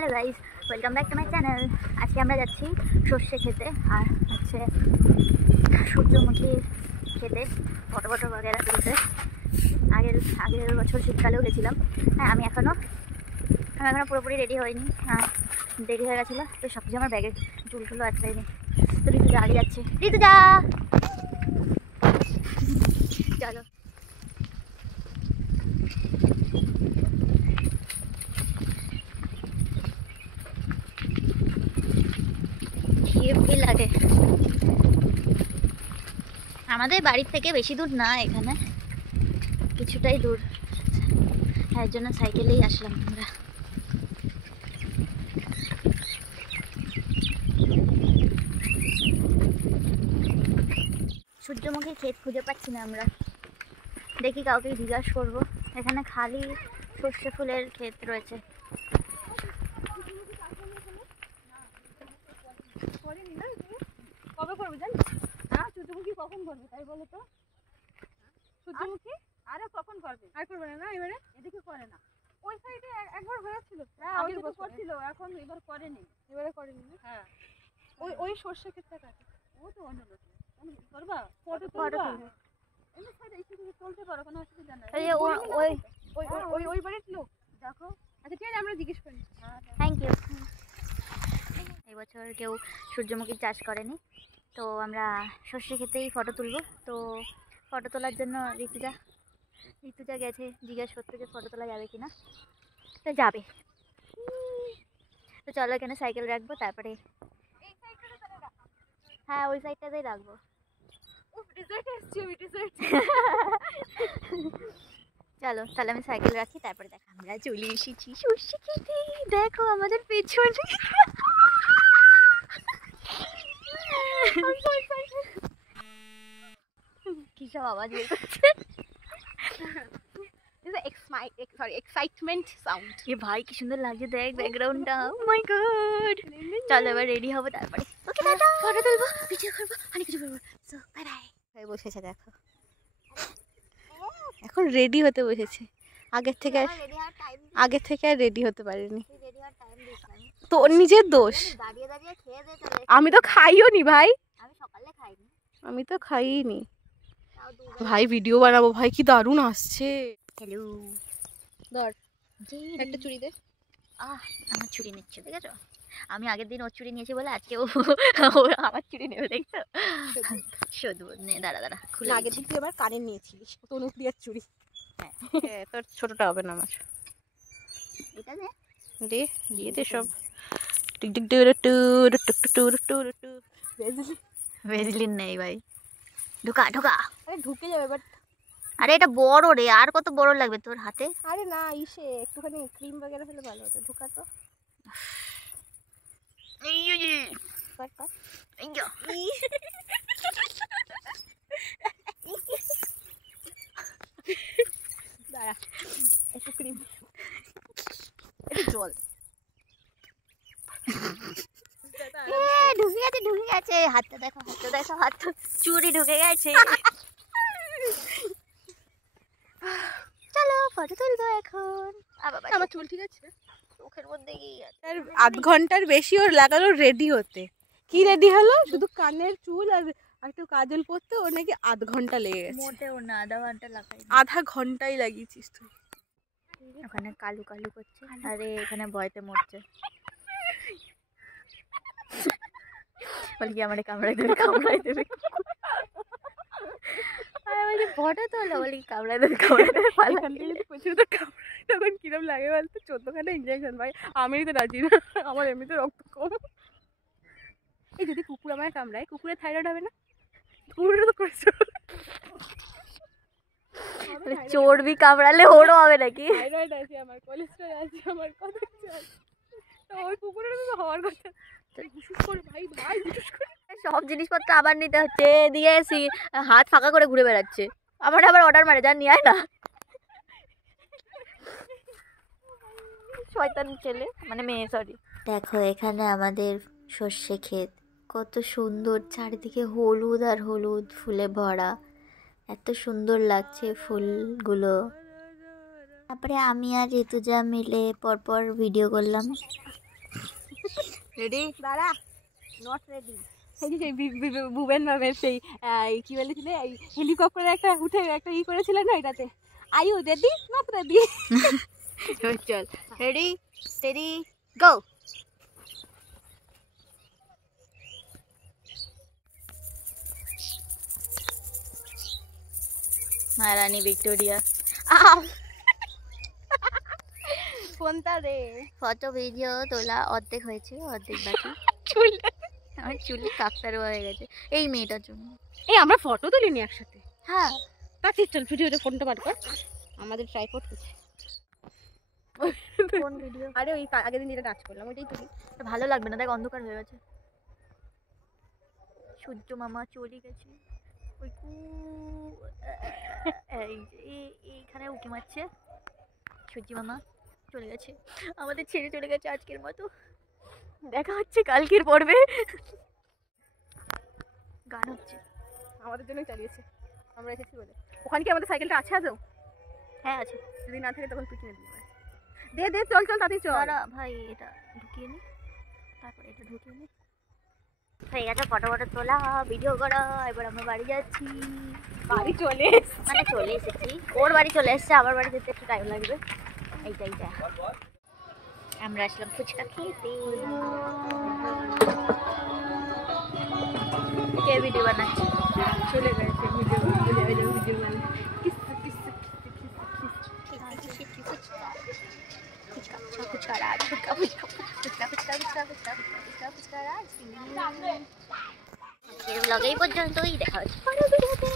Hello guys, welcome back to my channel. আজকে আমরা যাচ্ছি সর্ষে খেতে আর হচ্ছে সূর্যমুখী খেতে, ফটো ফটো বগেরা তুলতে। আগের বছর শীতকালেও গেছিলাম। হ্যাঁ, আমি এখনও পুরোপুরি রেডি হইনি, দেরি হয়ে গেছিলো, তো সব কিছু আমার ব্যাগে চুলগুলো আটকাইনি। তো ঋতুজা আগে যাচ্ছে। ঋতুজা চলো। হেভি লাগে। আমাদের বাড়ির থেকে বেশি দূর না, এখানে কিছুটাই দূর, তার জন্য সাইকেলেই আসলাম আমরা। সূর্যমুখী ক্ষেত খুঁজে পাচ্ছি না আমরা, দেখি কাউকে জিজ্ঞাসা করবো। এখানে খালি সর্ষে ফুলের ক্ষেত রয়েছে। কবে করবে জানিস? হ্যাঁ, সূর্যমুখী কখন করবে তাই বলো তো? সূর্যমুখী আরে কখন করবে? আর করবে না? এবারে এদিকে করে না। ওই সাইডে একবার হয়েছিল, আগের বছর করছিল, এখন এবার করেনি। এবারে করেনি না? হ্যাঁ, ওই সর্ষে ক্ষেতটা কাটে। ও তো অন্য লোক করবা, ফটো তুলবা। এই সাইডে এসে তুলতে পারো, কোনো অসুবিধা নাই। ওই বাড়ির লোক দেখো। আচ্ছা ঠিক আছে, আমরা জিজ্ঞেস করি। Thank you. এই বছর কেউ সূর্যমুখী চাষ করেনি, তো আমরা সর্ষে ক্ষেতেই ফটো তুলবো। তো ফটো তোলার জন্য ঋতুজা গেছে জিজ্ঞেস করতে যে ফটো তোলা যাবে কিনা। তো যাবে, তো চলো এখানে সাইকেল রাখবো, তারপরে হ্যাঁ ওই সাইডটাতেই রাখবো। চলো তাহলে আমি সাইকেল রাখি, তারপরে দেখো আমরা চলে এসেছি সর্ষে খেতে। দেখো আমাদের পেছনে কি সব আওয়াজ বের করছে। Excitement sound. এ ভাই কি সুন্দর লাগছে, দেখ ব্যাকগ্রাউন্ডটা। ও মাই গড। চলো এবার রেডি হবো, তারপরে ওকে টাটা, ফটো তুলবো, ভিডিও করবো, অনেক কিছু করবো। So bye bye. ভাই বসেছে দেখো, এখন রেডি হতে বসেছে। আগের থেকে আর রেডি হতে পারিনি, তো ওর নিজের দোষ। আমি তো খাইও নি ভাই, আমি তো খাইনি ভাই। ভিডিও বানাবো ভাই, কি দারুণ আসছে। হ্যালো, ধর একটা চুড়ি দে। আমার চুড়ি নিচ্ছে, ঠিক আছে? আমি আগের দিন ওর চুড়ি নিয়েছি বলে আজকে ও আমার চুড়ি নেবে, দেখছো? শুধু নে, দাঁড়া খুলে। আগের দিন তুই আবার কানের নিয়েছিলিস, তনুপ্রিয়ার চুড়ি। হ্যাঁ, তোর ছোটটা হবে না আমার। এটা দে দিয়ে দে সব। ভেজলিন নেই ভাই, ঢোকা। আরে ঢুকে যাবে বাট। আরে এটা বড় রে, আর কত বড় লাগবে তোর হাতে? আরে না, ইসে একটুখানি ক্রিম বগেরা হলে ভালো হতো। ঢুকা তো। দাঁড়া, একটু ক্রিম, একটু জল। ঢুকে গেছে, হাতটা দেখো, হাত চুড়ি ঢুকে গেছে। চলো ফটো তুলবো এখন। আমার চুল ঠিক আছে, চোখের মধ্যে গিয়ে আধ ঘন্টার বেশি ওর লাগালো রেডি হতে। কি রেডি হলো? শুধু কানের চুল আর একটু কাজল পরতে ওর নাকি আধ ঘন্টা লেগে গেছে। মোটেও না, আধা ঘন্টা লাগাই। আধা ঘন্টাই লাগিয়েছিস তুই। ওখানে কালু করছে, আরে এখানে ভয়তে মরছে। বলি কি আমারে কামড়াই দেবে। ফটো তোলো, বলি কামড়াই দেবে। প্রচুর তো কামড়ায়, তখন কিরম লাগে বলতো? 14খানা ইঞ্জেকশন ভাই। আমি তো রাজি না, আমার এমনিতে রক্ত কম। এই যদি কুকুর আমায় কামড়ায়, কুকুরের থাইরয়েড হবে না? কুকুরের তো চর্বি কামড়ালে ওরও হবে নাকি? থাইরয়েড আছে আমার, কোলেস্টেরল আছে আমার, কত কিছু আছে। তো ওই কুকুরের তো হওয়ার কথা। ভাই সব জিনিসপত্র আবার নিতে হচ্ছে, দিয়ে হাত ফাঁকা করে ঘুরে বেড়াচ্ছে। আমার আবার অর্ডার মারে, যা নিয়ে আয় না। শয়তান ছেলে, মানে মেয়ে, সরি। দেখো এখানে আমাদের সর্ষে ক্ষেত, কত সুন্দর, চারিদিকে হলুদ আর হলুদ ফুলে ভরা, এত সুন্দর লাগছে ফুলগুলো। তারপরে আমি আর ঋতুজা মিলে পরপর ভিডিও করলাম। রেডি? দাঁড়া, নট রেডি। এই যে ভুবেন ম্যামের সেই কি বলেছিলে, এই হেলিকপ্টারে একটা উঠে একটা করেছিল না, এটাতে are you ready not ready. চল, রেডি স্টেডি গো। महारानी विक्टोरिया কোনটা রে? ফটো ভিডিও তোলা অর্ধেক হয়েছে, অর্ধেক বাকি। চুল আমার চুল কাকতারুয়া হয়ে গেছে এই মেয়েটার জন্য। এই আমরা ফটো তুলিনি একসাথে? হ্যাঁ পাচ্ছিস, চল ভিডিওতে ফোনটা বার কর, আমাদের ট্রাইপড কোথায়? কোন ভিডিও? আরে ওই আগের দিন যেটা টাচ করলাম ওইটাই তুলি। ভালো লাগবে না, দেখ অন্ধকার হয়ে গেছে। সূর্য মামা চলে গেছে ওই এইখানে উঁকি মারছে। সূর্য মামা চলে গেছে, আমাদের ছেড়ে চলে গেছে আজকের মতো। দেখা হচ্ছে কালকের পর্বে। গান হচ্ছে, আমাদের জন্যই চালিয়েছে, আমরা এসেছি বলে। ওখানে কি আমাদের সাইকেলটা আছে আজও? হ্যাঁ আছে। যদি না থাকে তখন পিছনে দিয়ে দে দে, চল চল তাড়াতাড়ি চল। দাঁড়া ভাই, এটা ঢুকিয়ে নি, তারপরে এটা ঢুকিয়ে নি। হয়ে গেছে ফটো ফটো তোলা, ভিডিও করা। এবার আমরা বাড়ি যাচ্ছি। বাড়ি চলে মানে চলে এসেছি, ওর বাড়ি চলে এসছে, আমার বাড়ি যেতে একটু টাইম লাগবে। এইটাই আমরা আসলাম ফুচকা খেতে। কে ভিডিও বানাচ্ছে? চলে গেছে ভিডিও ভিডিও মানে ব্লগে এই পর্যন্তই, দেখা হচ্ছে পরের ভিডিওতে।